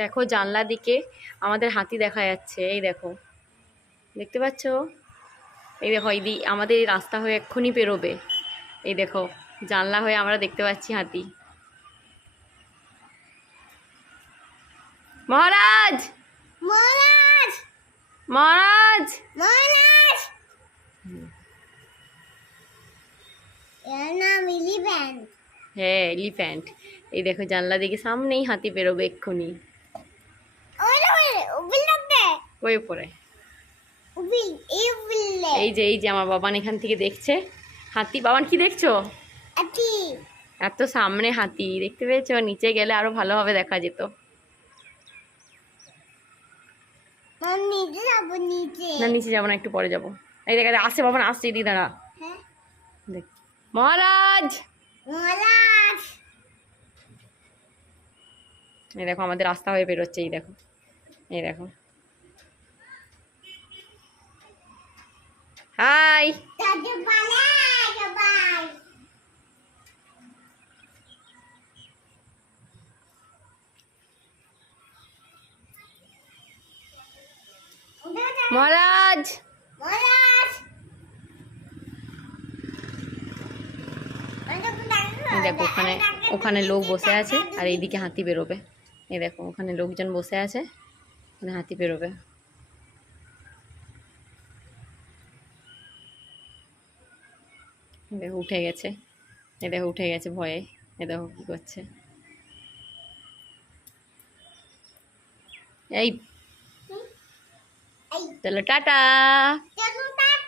দেখো জানলা দিকে আমাদের হাতি দেখা যাচ্ছে। এই দেখো, দেখতে পাচ্ছ? এই দেখো, এই আমাদের এই রাস্তা হয়ে এক্ষুনি পেরোবে। এই দেখো, জানলা হয়ে আমরা দেখতে পাচ্ছি হাতি। মহারাজ, মহারাজ, মহারাজ, মহারাজ, এর নাম এলিফ্যান্ট। হ্যাঁ, এলিফ্যান্ট। এই দেখো জানলা দিকে সামনেই হাতি পেরোবে এক্ষুনি। ওই উবিল লাগবে, ওই উপরে। উবিল, এই উবিল এই যে আমার বাবান এখান থেকে দেখছে হাতি। বাবান কি দেখছো? আটি এত সামনে হাতি দেখতে পেয়েছো? নিচে গেলে আরো ভালোভাবে দেখা যেত। মম নিচে যাবো, নিচে। না, নিচে যাবো না, একটু পরে যাবো। এই দেখা আসছে বাবান, আসছে, এদিকে দাঁড়া। হ্যাঁ, দেখ, মহারাজ। মহারাজ, এই দেখো আমাদের রাস্তা হয়ে বেরোচ্ছে। এই দেখো, এই দেখো। হাই। দাদু পালা সবাই। মহারাজ, মহারাজ, এই দেখো ওখানে, ওখানে লোক বসে আছে আর এইদিকে হাতি বেরোবে। এই দেখো ওখানে লোকজন বসে আছে, ওখানে হাতি বেরোবে। এই দেখো উঠে গেছে, এই দেখো উঠে গেছে ভয়ে। এই দেখো কি করছে। এই চলো টাটা। চলো টাটা।